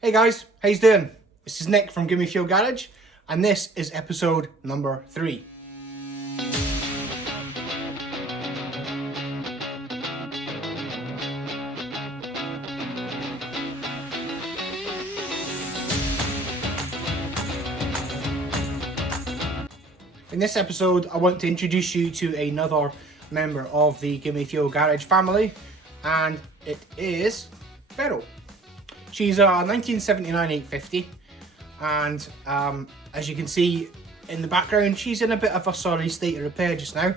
Hey guys, how you doing? This is Nick from Gimme Fuel Garage, and this is episode number 3. In this episode, I want to introduce you to another member of the Gimme Fuel Garage family, and it is Beryl. She's a 1979 850, and as you can see in the background, she's in a bit of a sorry state of repair just now,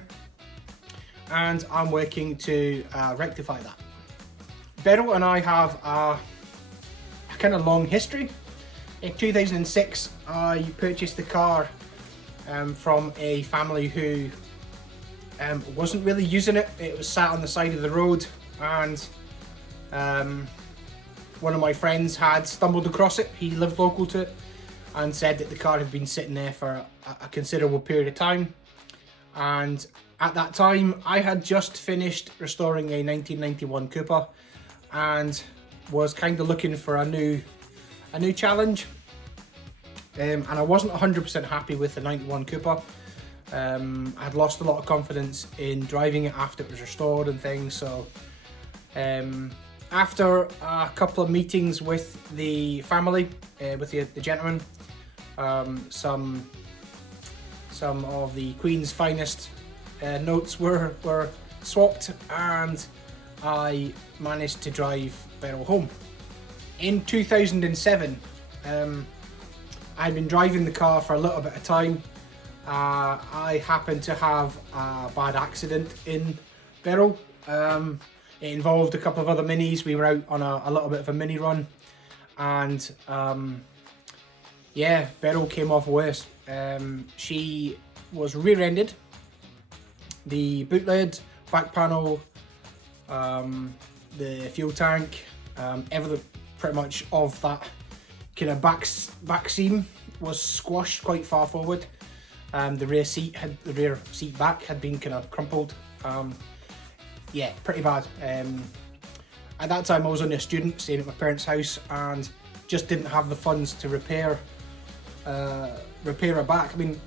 and I'm working to rectify that. Beryl and I have a kind of long history. In 2006, I purchased the car from a family who wasn't really using it. It was sat on the side of the road, and one of my friends had stumbled across it. He lived local to it and said that the car had been sitting there for a considerable period of time. And at that time, I had just finished restoring a 1991 Cooper and was kind of looking for a new challenge. And I wasn't 100% happy with the 91 Cooper. I had lost a lot of confidence in driving it after it was restored and things. So after a couple of meetings with the family, with the gentleman, some of the Queen's finest notes were swapped, and I managed to drive Beryl home. In 2007, I'd been driving the car for a little bit of time. I happened to have a bad accident in Beryl. It involved a couple of other minis. We were out on a little bit of a mini run, and yeah, Beryl came off worse. She was rear-ended. The boot lid, back panel, the fuel tank, everything pretty much of that kind of back seam was squashed quite far forward. The rear seat back had been kind of crumpled. Yeah, pretty bad. At that time I was only a student staying at my parents' house and just didn't have the funds to repair her back. I mean,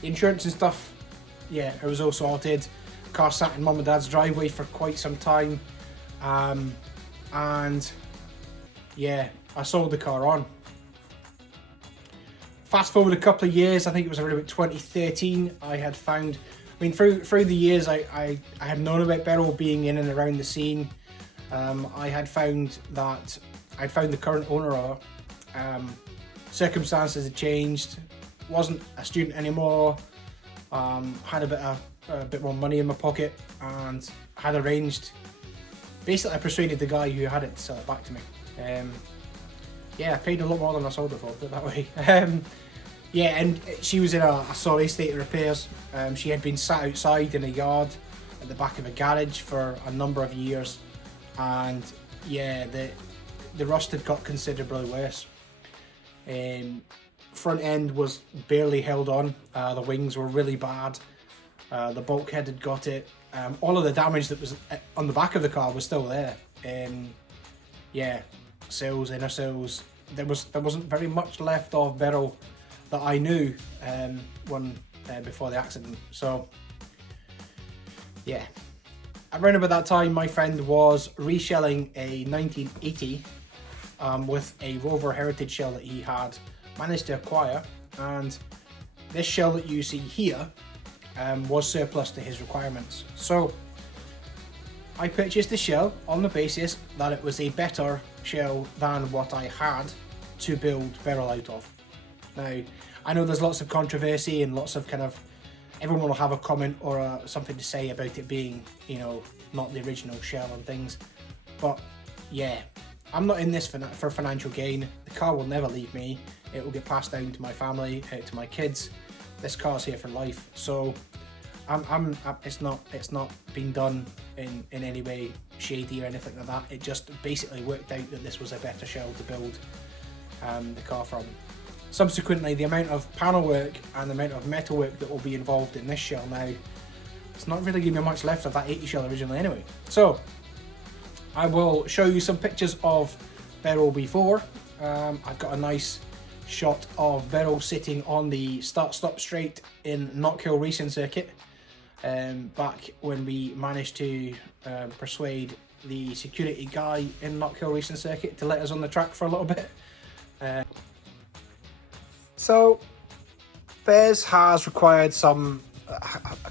the insurance and stuff, yeah, it was all sorted. Car sat in mum and dad's driveway for quite some time, and yeah, I sold the car on. Fast forward a couple of years, I think it was around about 2013, I had found, I mean, through the years, I had known about Beryl being in and around the scene. I had found that I'd found the current owner of her. Circumstances had changed, wasn't a student anymore, had a bit more money in my pocket, and had arranged, basically I persuaded the guy who had it to sell it back to me. Yeah, I paid a lot more than I sold it for, put it that way. Yeah, and she was in a sorry state of repairs. She had been sat outside in a yard at the back of a garage for a number of years, and yeah, the rust had got considerably worse. Front end was barely held on. The wings were really bad. The bulkhead had got it. All of the damage that was on the back of the car was still there. Yeah, sills, inner sills. There wasn't very much left of Beryl that I knew before the accident. So yeah, around about that time, my friend was reshelling a 1980 with a Rover Heritage shell that he had managed to acquire, and this shell that you see here was surplus to his requirements. So I purchased the shell on the basis that it was a better shell than what I had to build Beryl out of. Now, I know there's lots of controversy and lots of everyone will have a comment or something to say about it being, you know, not the original shell and things. But yeah, I'm not in this for financial gain. The car will never leave me. It will get passed down to my family, to my kids. This car's here for life. So it's not being done in any way shady or anything like that. It just basically worked out that this was a better shell to build the car from. Subsequently, the amount of panel work and the amount of metal work that will be involved in this shell now, it's not really giving me much left of that 80 shell originally anyway. So I will show you some pictures of Beryl before I've got a nice shot of Beryl sitting on the start-stop straight in Knockhill Racing Circuit. Back when we managed to persuade the security guy in Knockhill Racing Circuit to let us on the track for a little bit. So Bez has required some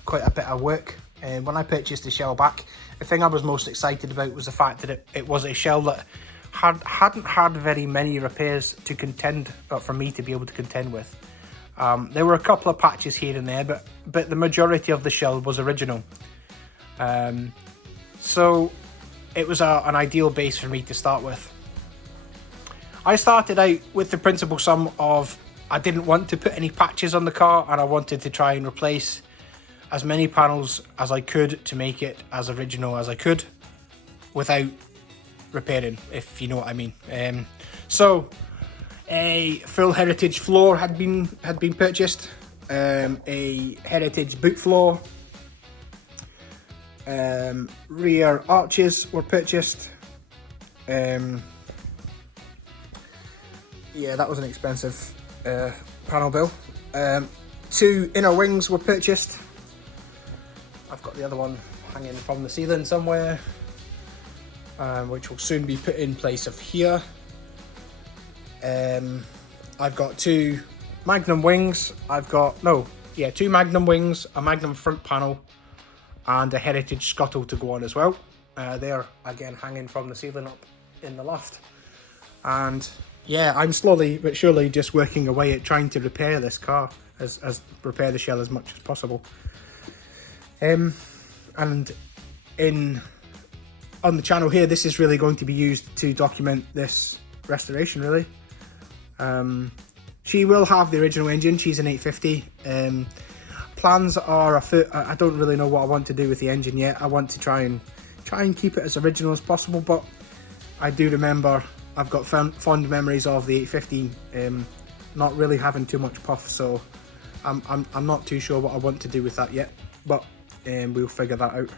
quite a bit of work. And when I purchased the shell back, the thing I was most excited about was the fact that it was a shell that hadn't had very many repairs to contend, for me to be able to contend with. There were a couple of patches here and there, but the majority of the shell was original. So it was an ideal base for me to start with. I started out with the principal sum of I didn't want to put any patches on the car, and I wanted to try and replace as many panels as I could to make it as original as I could without repairing, if you know what I mean. So a full heritage floor had been purchased, a heritage boot floor, rear arches were purchased. Yeah, that was an expensive panel bill. 2 inner wings were purchased. I've got the other one hanging from the ceiling somewhere, which will soon be put in place of here. I've got 2 Magnum wings. 2 Magnum wings, a Magnum front panel, and a heritage scuttle to go on as well. They're again hanging from the ceiling up in the loft. And yeah, I'm slowly but surely just working away at trying to repair this car, repair the shell as much as possible. And on the channel here, this is really going to be used to document this restoration, really. She will have the original engine. She's an 850. Plans are afoot. I don't really know what I want to do with the engine yet. I want to try and keep it as original as possible, but I do remember I've got fond memories of the 850 not really having too much puff, so I'm not too sure what I want to do with that yet, but we'll figure that out.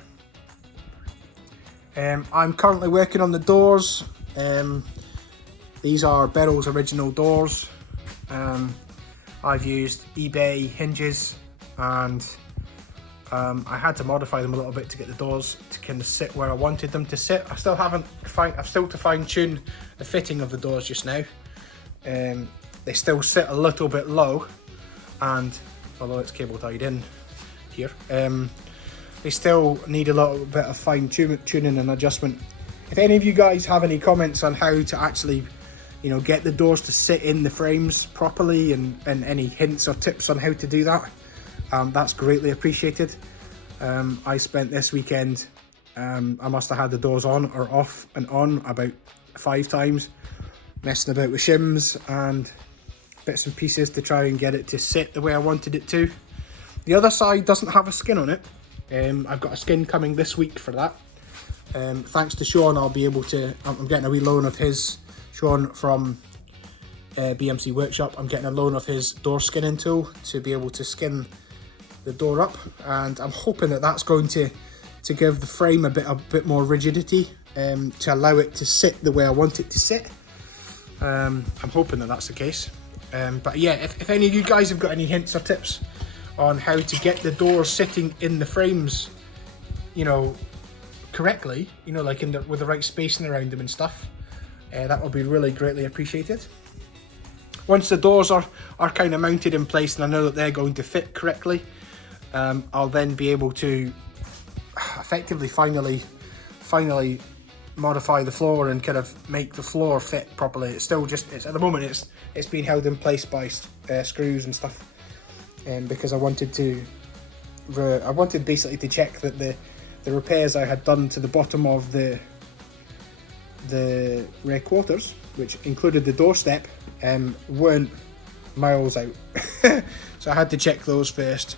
I'm currently working on the doors. These are Beryl's original doors. I've used eBay hinges, and I had to modify them a little bit to get the doors to kind of sit where I wanted them to sit. I've still to fine tune the fitting of the doors just now. They still sit a little bit low, and although it's cable tied in here, they still need a little bit of fine tuning and adjustment. If any of you guys have any comments on how to actually, get the doors to sit in the frames properly, and any hints or tips on how to do that, that's greatly appreciated. I spent this weekend, I must have had the doors on or off and on about 5 times, messing about with shims and bits and pieces to try and get it to sit the way I wanted it to. The other side doesn't have a skin on it. I've got a skin coming this week for that. Thanks to Sean, I'll be able to, I'm getting a wee loan of his, Sean from BMC Workshop. I'm getting a loan of his door skinning tool to be able to skin the door up, and I'm hoping that that's going to give the frame a bit more rigidity, to allow it to sit the way I want it to sit. I'm hoping that that's the case. But yeah, if any of you guys have got any hints or tips on how to get the doors sitting in the frames, correctly, like with the right spacing around them and stuff, that would be really greatly appreciated. Once the doors are kind of mounted in place and I know that they're going to fit correctly, I'll then be able to effectively finally modify the floor and kind of make the floor fit properly. It's still just, at the moment it's being held in place by screws and stuff, because I wanted basically to check that the repairs I had done to the bottom of the rear quarters, which included the doorstep, weren't miles out. So I had to check those first.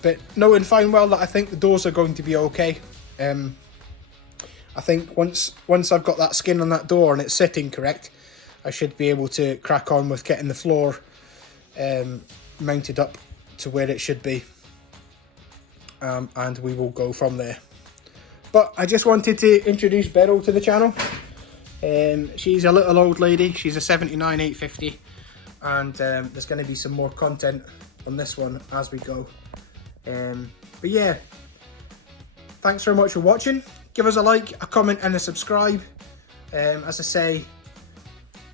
But knowing fine well that I think the doors are going to be okay. I think once I've got that skin on that door and it's sitting correct, I should be able to crack on with getting the floor mounted up to where it should be, and we will go from there. But I just wanted to introduce Beryl to the channel. She's a little old lady. She's a 79 850, and there's going to be some more content on this one as we go. But yeah, thanks very much for watching. Give us a like, a comment and a subscribe. As I say,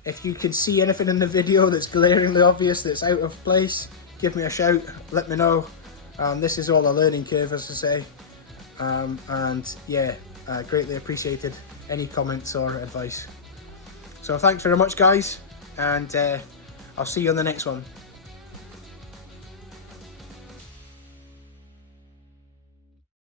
if you can see anything in the video that's glaringly obvious, that's out of place, give me a shout, let me know. This is all a learning curve, as I say. And yeah, greatly appreciated any comments or advice. So thanks very much, guys, and I'll see you on the next one.